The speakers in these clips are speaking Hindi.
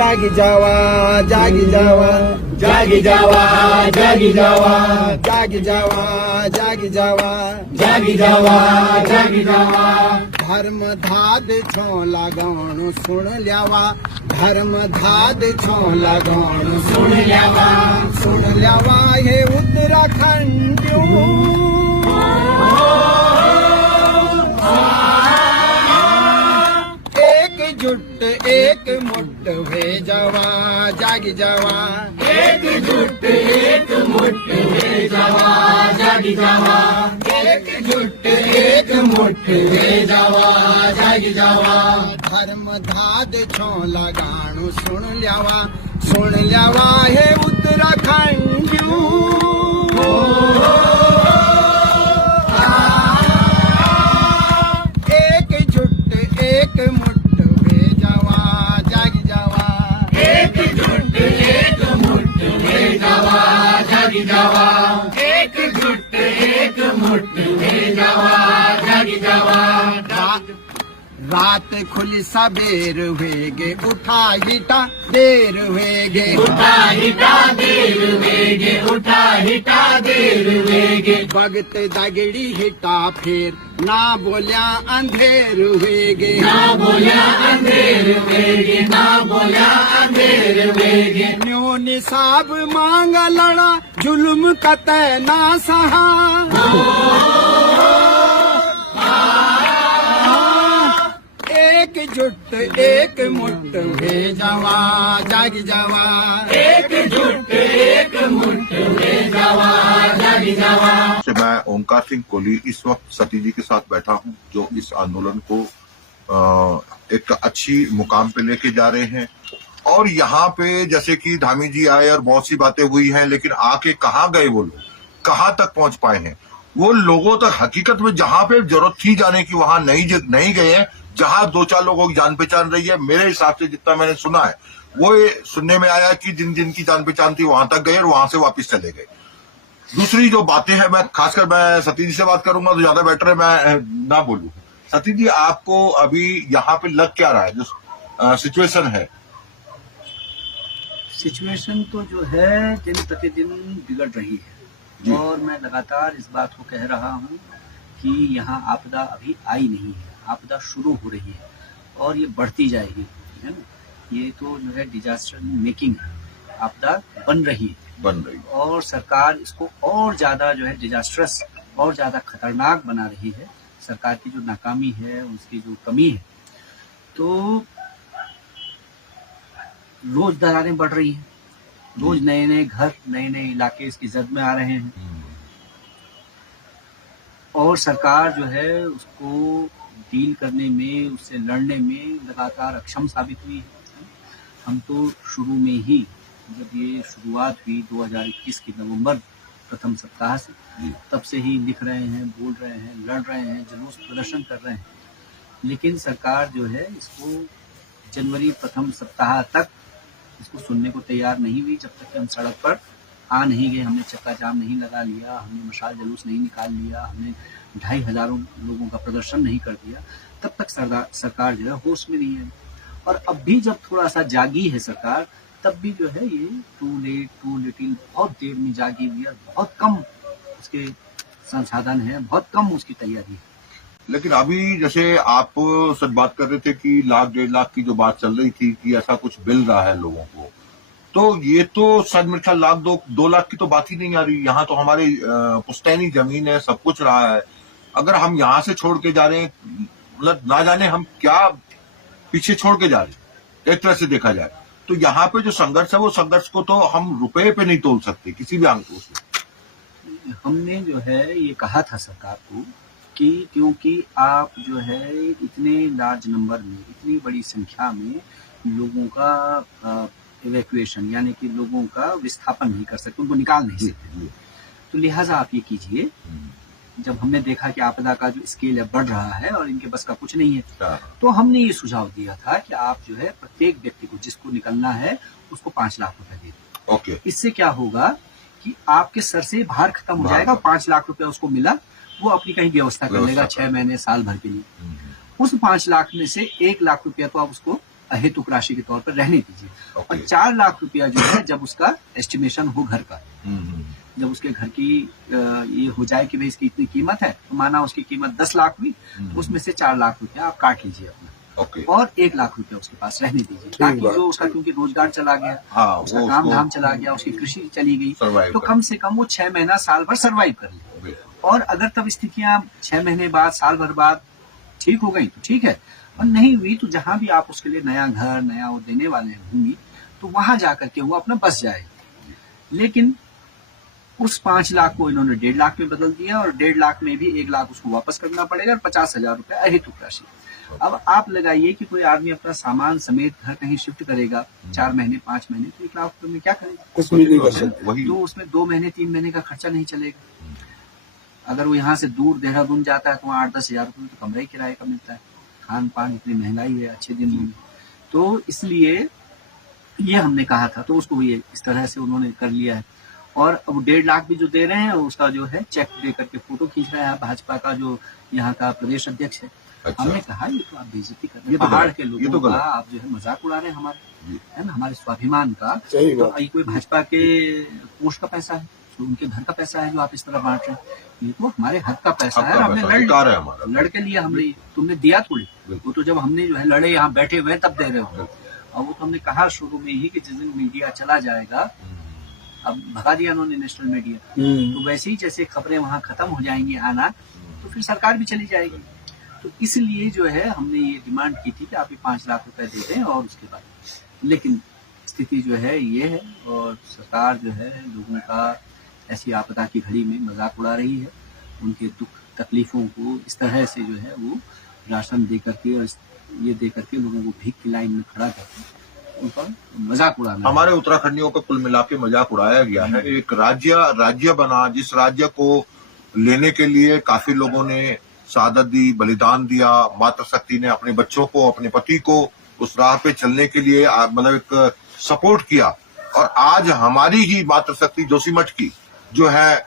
जागी जावा जागी जावा जागी जावा जागी जावा जागी जावा जागी जावा जागी जावा जागी जावा धर्म धाद छो लगाणु सुन ल्यावा धर्म धाद छो लगाणु सुन ल्यावा हे उत्तराखंड एकजुट एक मुट्ठ वे जावा जागी जावा एकजुट एक मुट्ठ वे जावा जागी जावा एकजुट एक मुट्ठ वे जावा जागी जावा धर्म धाद छो लगाणु सुन ल्यावा हे उत्तराखंड एकजुट एक मुट्ठ वे जावा जागी जावा एकजुट एक मुट्ठ वे जावा जागी जावा एकजुट एक मुट्ठ वे जावा जागी जावा रात खुली सबेर वेगे उठा हिटा देर वेगे उठा हिटा देर वेगे उठा हिटा देर वेगे भगत दगड़ी हिटा फिर ना बोल्या अंधेर वेगे ना बोल्या अंधेर वेगे ना बोल्या अंधेर वेगे न्यो निसाब मांग लड़ा जुल्म कतै ना सहा एकजुट एक मुट्ठ वे जावा जागी जावा एकजुट एक मुट्ठ वे जावा जागी जावा। से मैं ओंकार सिंह कोहली इस वक्त सती जी के साथ बैठा हूं, जो इस आंदोलन को एक अच्छी मुकाम पे लेके जा रहे हैं। और यहाँ पे जैसे कि धामी जी आए और बहुत सी बातें हुई हैं, लेकिन आके कहाँ गए वो लोग, कहाँ तक पहुंच पाए हैं? वो लोगों तक हकीकत में जहां पे जरूरत थी जाने की वहां नहीं गए हैं। जहां दो चार लोगों की जान पहचान रही है, मेरे हिसाब से जितना मैंने सुना है वो ये सुनने में आया कि जिन की जान पहचान थी वहां तक गए और वहां से वापस चले गए। दूसरी जो बातें हैं, मैं खासकर मैं सती जी से बात करूंगा तो ज्यादा बेटर है मैं ना बोलूं। सती जी, आपको अभी यहाँ पे लग क्या रहा है, जो सिचुएशन है? सिचुएशन तो जो है दिन प्रतिदिन बिगड़ रही है और मैं लगातार इस बात को कह रहा हूँ कि यहाँ आपदा अभी आई नहीं है, आपदा शुरू हो रही है और ये बढ़ती जाएगी, है ना। ये तो जो है डिजास्टर मेकिंग है, आपदा बन रही है और सरकार इसको और ज्यादा जो है डिजास्टरस और ज्यादा खतरनाक बना रही है। सरकार की जो नाकामी है, उसकी जो कमी है, तो रोज दरारें बढ़ रही हैं, रोज नए नए घर नए नए इलाके इसकी जद में आ रहे हैं और सरकार जो है उसको डील करने में, उससे लड़ने में लगातार अक्षम साबित हुई है। हम तो शुरू में ही, जब ये शुरुआत हुई 2021 के नवंबर प्रथम सप्ताह से, तब से ही लिख रहे हैं, बोल रहे हैं, लड़ रहे हैं, जुलूस प्रदर्शन कर रहे हैं, लेकिन सरकार जो है इसको जनवरी प्रथम सप्ताह तक इसको सुनने को तैयार नहीं हुई। जब तक कि हम सड़क पर आ नहीं गए, हमने चक्का जाम नहीं लगा लिया, हमने मशाल जुलूस नहीं निकाल लिया, हमने 2,500 लोगों का प्रदर्शन नहीं कर दिया, तब तक सरकार जो है होश में नहीं है। और अब भी जब थोड़ा सा जागी है सरकार, तब भी जो है ये टू लेट टू लिटिल, बहुत देर में जागी हुई है, बहुत कम उसके संसाधन है, बहुत कम उसकी तैयारी है। लेकिन अभी जैसे आप सच बात कर रहे थे कि 1,00,000 1,50,000 की जो बात चल रही थी कि ऐसा कुछ मिल रहा है लोगों को, तो ये तो सच में 1,00,000 2 लाख की तो बात ही नहीं आ रही। यहाँ तो हमारी पुश्तैनी जमीन है, सब कुछ रहा है। अगर हम यहाँ से छोड़ के जा रहे हैं, मतलब ना जाने हम क्या पीछे छोड़ के जा रहे हैं, एक तरह से देखा जाए तो यहाँ पे जो संघर्ष है, वो संघर्ष को तो हम रुपए पे नहीं तोल सकते किसी भी अंक से। हमने जो है ये कहा था सरकार को कि क्योंकि आप जो है इतने लार्ज नंबर में, इतनी बड़ी संख्या में लोगों का इवैक्यूएशन यानी कि लोगों का विस्थापन नहीं कर सकते, उनको निकाल नहीं सकते, तो लिहाजा आप ये कीजिए। जब हमने देखा कि आपदा का जो स्केल है बढ़ रहा है और इनके बस का कुछ नहीं है, तो हमने ये सुझाव दिया था कि आप जो है प्रत्येक व्यक्ति को जिसको निकलना है उसको 5 लाख रुपए दे दें। ओके। इससे क्या होगा कि आपके सर से भार खत्म हो जाएगा। 5 लाख रुपए उसको मिला, वो अपनी कहीं व्यवस्था कर लेगा 6 महीने साल भर के लिए। उस 5 लाख में से 1 लाख रुपया तो आप उसको अहेतुक राशि के तौर पर रहने दीजिए। और ओके। 4 लाख रुपया जो है जब उसका एस्टिमेशन हो घर का, हम्म, जब उसके घर की ये हो जाए कि भाई इसकी इतनी कीमत है, तो माना उसकी कीमत 10 लाख हुई, तो उसमें से 4 लाख रुपया आप काट लीजिए अपना, ओके। और 1 लाख रुपया उसके पास रहने दीजिए, ताकि जो उसका क्योंकि रोजगार चला गया, हाँ, उसका वो काम उसको धाम चला गया, उसकी कृषि चली गई, survive तो कर- कम से कम वो 6 महीना साल भर सर्वाइव कर ले। और अगर तब स्थितियां 6 महीने बाद, साल भर बाद ठीक हो गई तो ठीक है, और नहीं हुई तो जहां भी आप उसके लिए नया घर, नया वो देने वाले हैं भूमि, तो वहां जाकर के वो अपना बस जाए। लेकिन उस 5 लाख को इन्होंने 1.5 लाख में बदल दिया, और 1.5 लाख में भी 1 लाख उसको वापस करना पड़ेगा, और 50,000 रुपए अहेतुक राशि। अब आप लगाइए कि कोई आदमी अपना सामान समेत घर कहीं शिफ्ट करेगा 4 महीने 5 महीने, तो 1 लाख रुपए में क्या करेगा? कुछ भी नहीं कर सकते। वही तो उसमें 2 महीने 3 महीने का खर्चा नहीं चलेगा। अगर वो यहाँ से दूर देहरादून जाता है तो वहाँ 8-10 हजार रुपये तो कमरा ही किराए का मिलता है, खान पान इतनी महंगाई है अच्छे दिन में, तो इसलिए ये हमने कहा था, तो उसको ये इस तरह से उन्होंने कर लिया है। और अब 1.5 लाख भी जो दे रहे हैं उसका जो है चेक दे करके फोटो खींच रहा है भाजपा का जो यहाँ का प्रदेश अध्यक्ष है। अच्छा। हमने कहा ये तो आप बेइज्जती कर रहे ये हैं तो पहाड़ गलत के है, ये लोगों तो का, गलत है। आप जो है मजाक उड़ा रहे हैं हमारे, है ना, हमारे स्वाभिमान का। सही तो बात। ये कोई भाजपा के पोस्ट का पैसा है, तो उनके घर का पैसा है जो आप इस तरह बांट रहे हैं, ये तो हमारे हक का पैसा है, आपका हमने पैसा, लड़ अधिकार है हमारा। लड़के लिए हमने, तुमने दिया थोड़ी, बिल्कुल। वो तो जब हमने जो है लड़े यहाँ बैठे हुए तब दे रहे हो। और वो तो हमने कहा शुरू में ही कि जिस दिन मीडिया चला जाएगा, अब भगा दिया उन्होंने नेशनल मीडिया, तो वैसे ही जैसे खबरें वहां खत्म हो जाएंगी आना, तो फिर सरकार भी चली जाएगी। तो इसलिए जो है हमने ये डिमांड की थी कि आप ये 5 लाख रुपए दे दें, और उसके बाद, लेकिन स्थिति जो है ये है, और सरकार जो है लोगों का ऐसी आपदा की घड़ी में मजाक उड़ा रही है, उनके दुख तकलीफों को इस तरह से जो है वो राशन दे करके और ये दे करके लोगों को भीख की लाइन में खड़ा करके उनका मजाक उड़ाना है। हमारे उत्तराखंडियों का कुल मिला के मजाक उड़ाया गया है। एक राज्य बना, जिस राज्य को लेने के लिए काफी लोगों ने शहादत दी, बलिदान दिया, मातृशक्ति ने अपने बच्चों को, अपने पति को उस राह पे चलने के लिए मतलब एक सपोर्ट किया, और आज हमारी ही मातृशक्ति जोशीमठ की जो है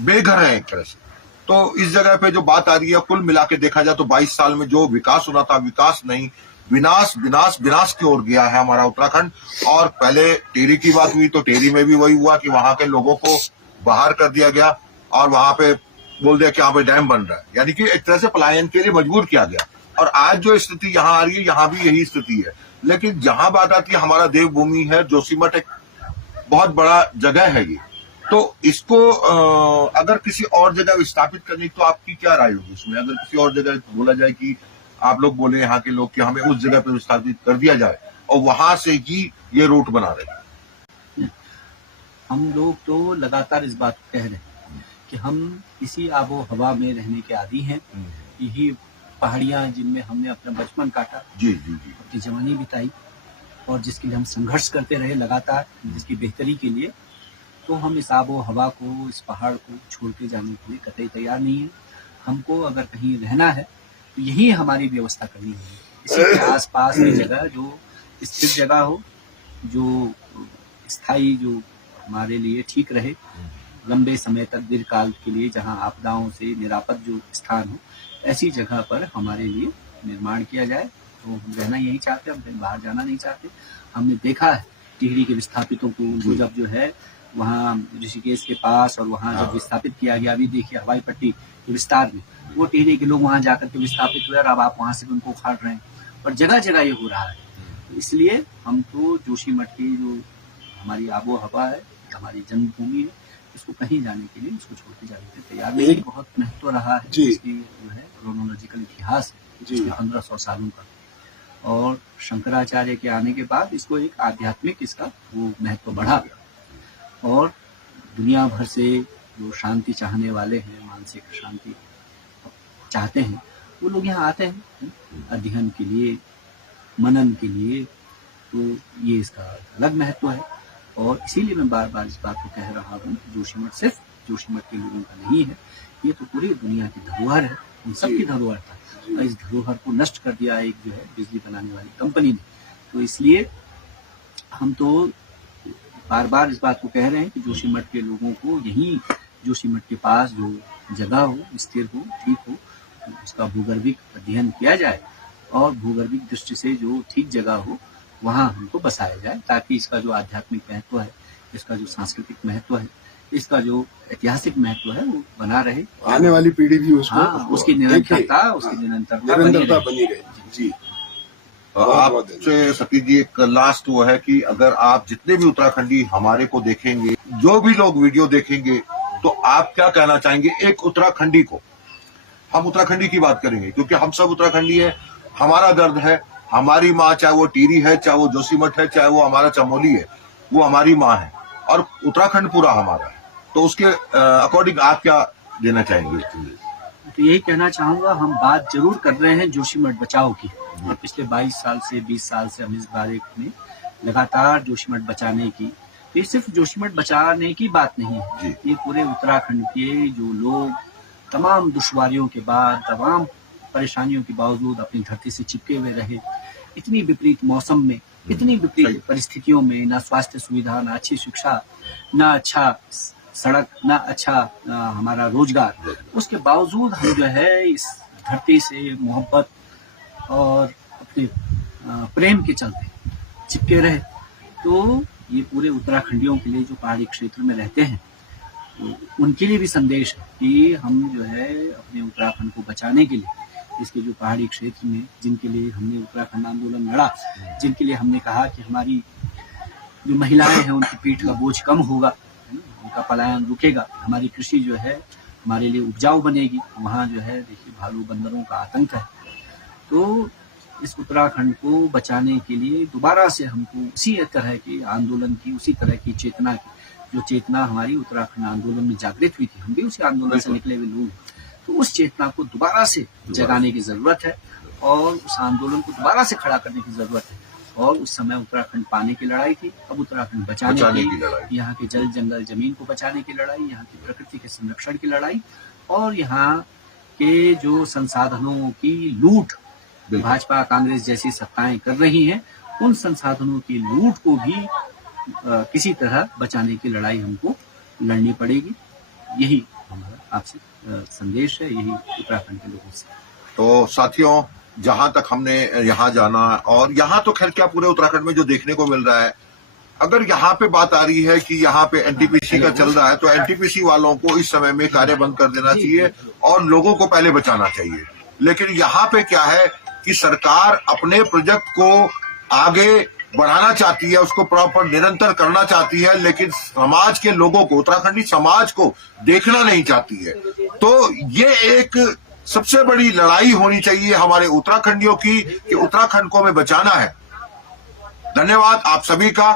बेघर है एक तरह से। तो इस जगह पे जो बात आ रही है, कुल मिला के देखा जाए तो 22 साल में जो विकास होना था, विकास नहीं, विनाश की ओर गया है हमारा उत्तराखंड। और पहले टेहरी की बात हुई तो टेहरी में भी वही हुआ कि वहां के लोगों को बाहर कर दिया गया, और वहां पे बोल दिया कि यहाँ पे डैम बन रहा है, यानी कि एक तरह से पलायन के लिए मजबूर किया गया। और आज जो स्थिति यहाँ आ रही है, यहाँ भी यही स्थिति है। लेकिन जहां बात आती है, हमारा देवभूमि है, जोशीमठ एक बहुत बड़ा जगह है ये, तो इसको अगर किसी और जगह विस्थापित करने की, तो आपकी क्या राय होगी इसमें? अगर किसी और जगह बोला जाए कि आप लोग बोले यहाँ के लोग कि हमें उस जगह पे विस्थापित कर दिया जाए, और वहां से ही ये रूट बना रहे। हम लोग तो लगातार इस बात को कह रहे हैं कि हम इसी आबो हवा में रहने के आदी हैं, यही पहाड़ियां जिनमें हमने अपना बचपन काटा, जी जी जी। अपनी जवानी बिताई, और जिसके लिए हम संघर्ष करते रहे लगातार, जिसकी बेहतरी के लिए, तो हम इस आबो हवा को, इस पहाड़ को छोड़ के जाने के लिए कतई तैयार नहीं है। हमको अगर कहीं रहना है तो यही हमारी व्यवस्था करनी होगी, इसी के आसपास की जगह जो स्थिर जगह हो, जो स्थायी, जो हमारे लिए ठीक रहे, लंबे समय तक दीर्घकाल के लिए, जहां आपदाओं से निरापद जो स्थान हो, ऐसी जगह पर हमारे लिए निर्माण किया जाए। तो हम रहना यही चाहते हैं, हम कहीं बाहर जाना नहीं चाहते। हमने देखा है टिहरी के विस्थापितों को, उनको जब जो है वहाँ ऋषिकेश के पास और वहाँ जब विस्थापित किया गया, अभी देखिए हवाई पट्टी के विस्तार में वो टिहरी के लोग वहाँ जाकर के विस्थापित हुए, और अब आप वहाँ से भी उनको उखाड़ रहे हैं, और जगह जगह ये हो रहा है। इसलिए हम तो जोशीमठ की जो हमारी आबो हवा है, हमारी जन्मभूमि है, इसको कहीं जाने के लिए, इसको छोड़ के जाने के लिए तैयार नहीं। बहुत महत्व रहा है इसकी, जो है क्रोनोलॉजिकल इतिहास है 1500 सालों का, और शंकराचार्य के आने के बाद इसको एक आध्यात्मिक, इसका वो महत्व बढ़ा, और दुनिया भर से जो शांति चाहने वाले हैं, मानसिक शांति चाहते हैं, वो लोग यहाँ आते हैं अध्ययन के लिए, मनन के लिए। तो ये इसका अलग महत्व है, और इसीलिए मैं बार बार इस बात को कह रहा हूँ कि जोशीमठ सिर्फ जोशीमठ के लोगों का नहीं है, ये तो पूरी दुनिया की धरोहर है, उन सबकी धरोहर था। और इस धरोहर को नष्ट कर दिया एक जो है बिजली बनाने वाली कंपनी ने। तो इसलिए हम तो बार बार इस बात को कह रहे हैं कि जोशीमठ के लोगों को यहीं, जोशीमठ के पास जो जगह हो, स्थिर हो, ठीक हो, उसका भूगर्भिक अध्ययन किया जाए, और भूगर्भिक दृष्टि से जो ठीक जगह हो वहाँ हमको बसाया जाए, ताकि इसका जो आध्यात्मिक महत्व है, इसका जो सांस्कृतिक महत्व है, इसका जो ऐतिहासिक महत्व है वो बना रहे, आने वाली पीढ़ी भी उसको उसकी निरंतरता बनी रहे। जी आपसे सतीश जी एक लास्ट वो है कि अगर आप जितने भी उत्तराखंडी हमारे को देखेंगे, जो भी लोग वीडियो देखेंगे, तो आप क्या कहना चाहेंगे एक उत्तराखंडी को? हम उत्तराखंडी की बात करेंगे क्योंकि हम सब उत्तराखंडी है, हमारा दर्द है, हमारी माँ चाहे वो टीरी है, चाहे वो जोशीमठ है, चाहे वो हमारा चमोली है, वो हमारी माँ है और उत्तराखंड पूरा हमारा है। तो उसके अकॉर्डिंग आप क्या देना चाहेंगे? तो यही कहना चाहूंगा, हम बात जरूर कर रहे हैं जोशीमठ बचाओ की, और पिछले 22 साल से 20 साल से हम इस बारे में लगातार जोशीमठ बचाने की, तो ये सिर्फ जोशीमठ बचाने की बात नहीं है, ये पूरे उत्तराखंड के जो लोग तमाम दुश्वारियों के बाद, तमाम परेशानियों के बावजूद अपनी धरती से चिपके हुए रहे, इतनी विपरीत मौसम में, इतनी विपरीत परिस्थितियों में, ना स्वास्थ्य सुविधा, ना अच्छी शिक्षा, ना अच्छा सड़क, ना अच्छा हमारा रोजगार, उसके बावजूद हम जो है इस धरती से मोहब्बत और अपने प्रेम के चलते चिपके रहे। तो ये पूरे उत्तराखंडियों के लिए जो पहाड़ी क्षेत्र में रहते हैं, तो उनके लिए भी संदेश है कि हम जो है अपने उत्तराखंड को बचाने के लिए, इसके जो पहाड़ी क्षेत्र में जिनके लिए हमने उत्तराखंड आंदोलन लड़ा, जिनके लिए हमने कहा कि हमारी जो महिलाएं हैं उनकी पीठ का बोझ कम होगा, उनका पलायन रुकेगा, हमारी कृषि जो है हमारे लिए उपजाऊ बनेगी, वहाँ जो है देखिए भालू बंदरों का आतंक है। तो इस उत्तराखंड को बचाने के लिए दोबारा से हमको उसी तरह के आंदोलन की, उसी तरह की चेतना की, जो चेतना हमारी उत्तराखंड आंदोलन में जागृत हुई थी, हम भी उसी आंदोलन से निकले हुए लोग, तो उस चेतना को दोबारा से जगाने की जरूरत है और उस आंदोलन को दोबारा से खड़ा करने की जरूरत है। और उस समय उत्तराखंड पाने की लड़ाई थी, अब उत्तराखंड बचाने की, यहाँ के जल जंगल जमीन को बचाने की लड़ाई, यहाँ की प्रकृति के संरक्षण की लड़ाई, और यहाँ के जो संसाधनों की लूट भाजपा कांग्रेस जैसी सत्ताएं कर रही हैं, उन संसाधनों की लूट को भी किसी तरह बचाने की लड़ाई हमको लड़नी पड़ेगी। यही हमारा आपसे संदेश है, यही उत्तराखंड के लोगों से। तो साथियों, जहां तक हमने यहाँ जाना, और यहाँ तो खैर क्या पूरे उत्तराखंड में जो देखने को मिल रहा है, अगर यहाँ पे बात आ रही है कि यहाँ पे एनटीपीसी का चल रहा है, तो एनटीपीसी वालों को इस समय में कार्य बंद कर देना चाहिए और लोगों को पहले बचाना चाहिए। लेकिन यहाँ पे क्या है कि सरकार अपने प्रोजेक्ट को आगे बढ़ाना चाहती है, उसको प्रॉपर निरंतर करना चाहती है, लेकिन समाज के लोगों को, उत्तराखंडी समाज को देखना नहीं चाहती है। तो ये एक सबसे बड़ी लड़ाई होनी चाहिए हमारे उत्तराखंडियों की कि उत्तराखंड को हमें बचाना है। धन्यवाद आप सभी का।